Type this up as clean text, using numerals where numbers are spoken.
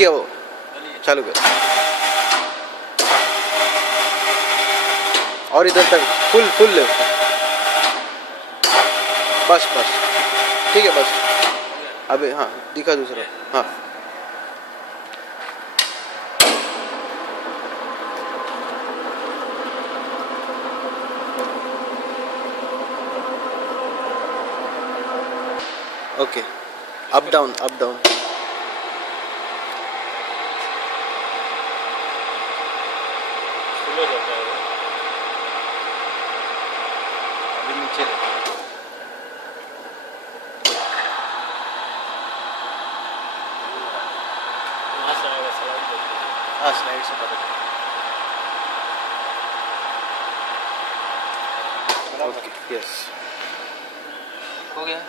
किया वो, चालू कर। और इधर तक फुल फुल ले उसको। बस बस ठीक है बस। अबे हाँ दिखा दूसरा। हाँ okay. Up down up down. Slow जाता है वो। अभी नीचे ले। वहाँ से आएगा स्लाइड करके। हाँ स्लाइड से पता चला। ओके यस हो गया।